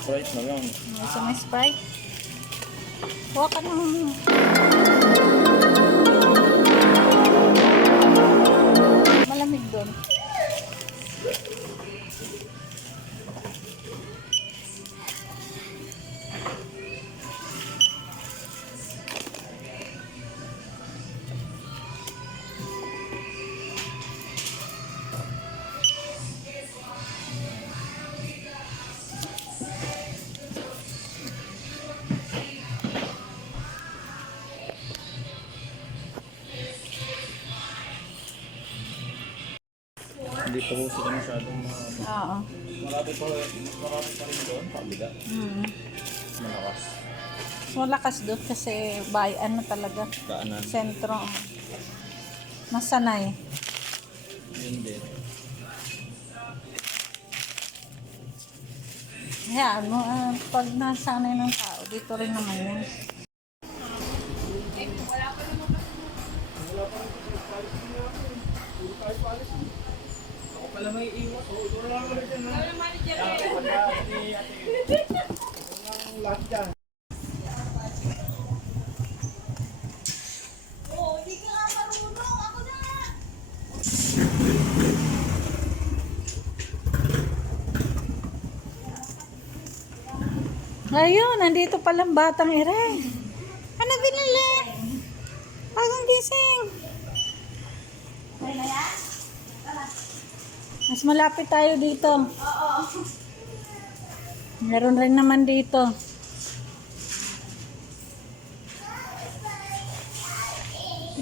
Sprite na lang. Gusto mo Sprite? Huwag ka na. Malamig doon. Hindi pa po sila masyadong Oo. marami pa rin doon, kabila. Malakas. Malakas doon kasi ano talaga. Daanan. Sentro. Masanay. Yun din. Kaya pag nasanay ng tao, dito rin naman yun. Ako pala may iwas. Ito lang ako dyan. Ayun, nandito palang batang ere. Ano binili? Bagong gising. Mas malapit tayo dito. Meron rin naman dito.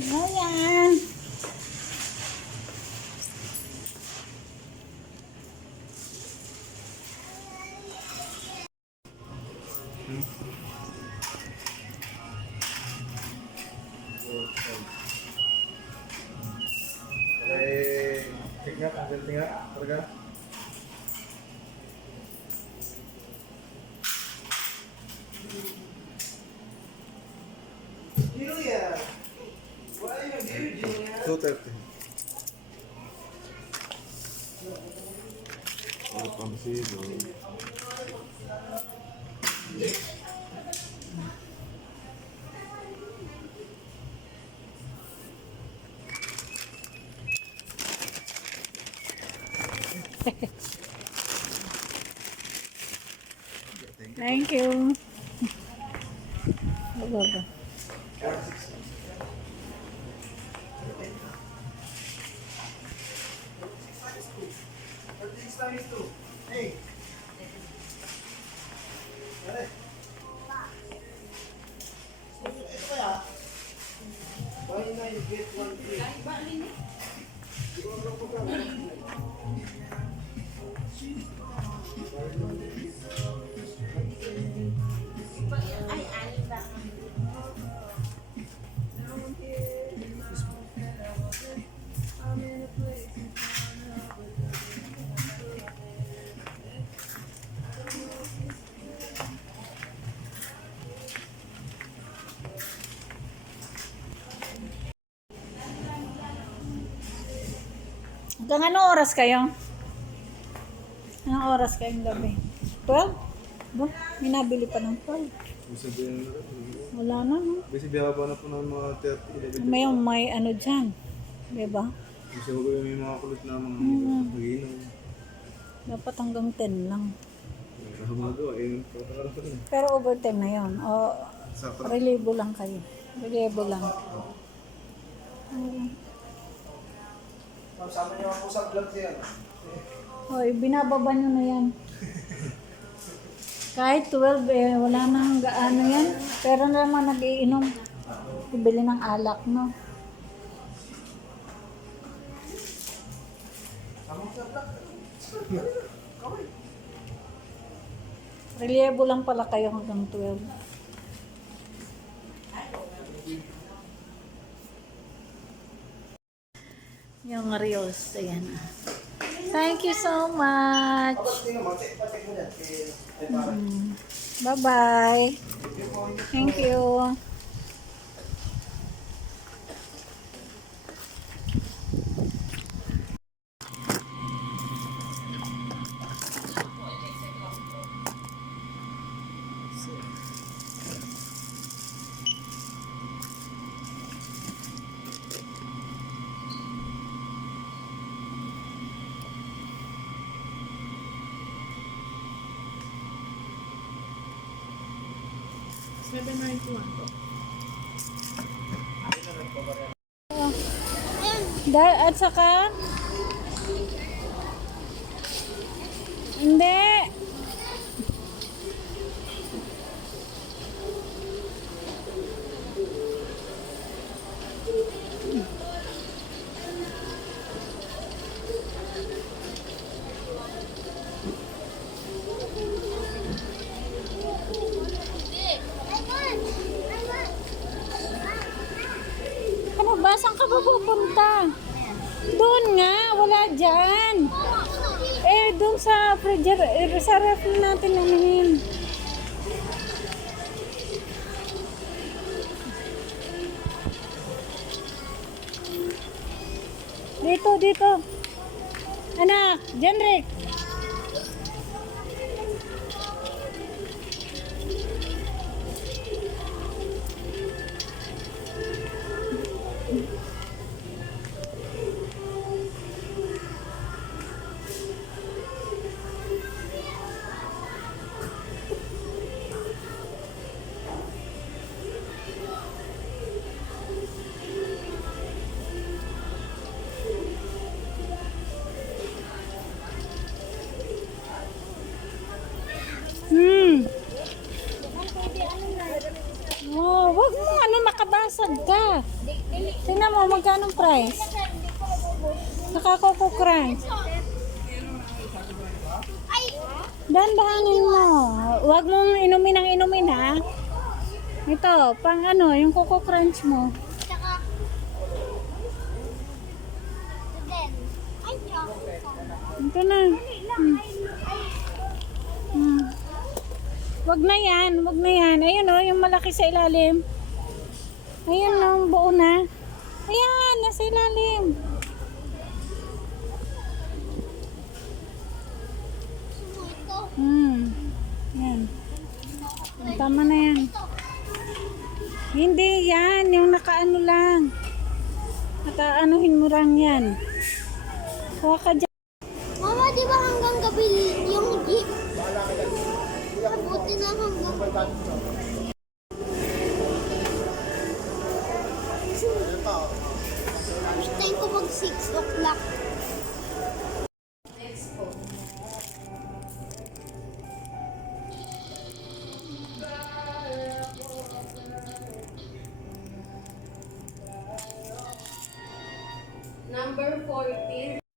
Ayan. Tingnan, tanggal tingnan. Talaga. Julia! Why are you here, Julia? 2:30. Ano pang sido? Thank you. Baba. Hey. Ito kaya? Buy 9, get 1 free. Hanggang anong oras kayo? Anong oras kayong gabi? 12? Ba? May nabili pa ng 12. Sabihin na rin. Wala na, no? Kasi bihaba na po ng mga 30. May ano dyan. Diba? Kasi huwag yung may mga kulit na mga mag-inom. Dapat hanggang 10 lang. Ano magawa? Pero overtime na yun. O, relibo lang kayo. Relibo lang. Sama niyo ako sa vlog siya. Hoy, binababa nyo na yan. Kahit 12 wala nang gaano yan. Pero naman nag-iinom. Ibili ng alak, no? Reliable lang pala kayo hanggang 12. Yung reels, ayan. Thank you so much. Bye-bye. Thank you. At saka, hindi. Ano ba? Saan ka ba pupunta? Doon nga, wala dyan. Doon sa refrigerator, sa ref natin namin. Dito. Anak, Jenrick. Oh, wag mo makabasag ka. Tingnan mo magkano price. Saka Coco Crunch. Dandahanin mo. Wag mong inumin ha. Ito, pang yung Coco Crunch mo. Ito na. Wag na yan. Ayun yung malaki sa ilalim. Ayun buo na. Ayan, nasa ilalim. Yan. Tama na yan. Hindi yan, yung nakaano lang. Nakaanuhin mo lang yan. Kuha ka dyan. Mama, di ba hanggang gabi yung jeep? Buti na hanggang time ko mag 6 o'clock. Number 14.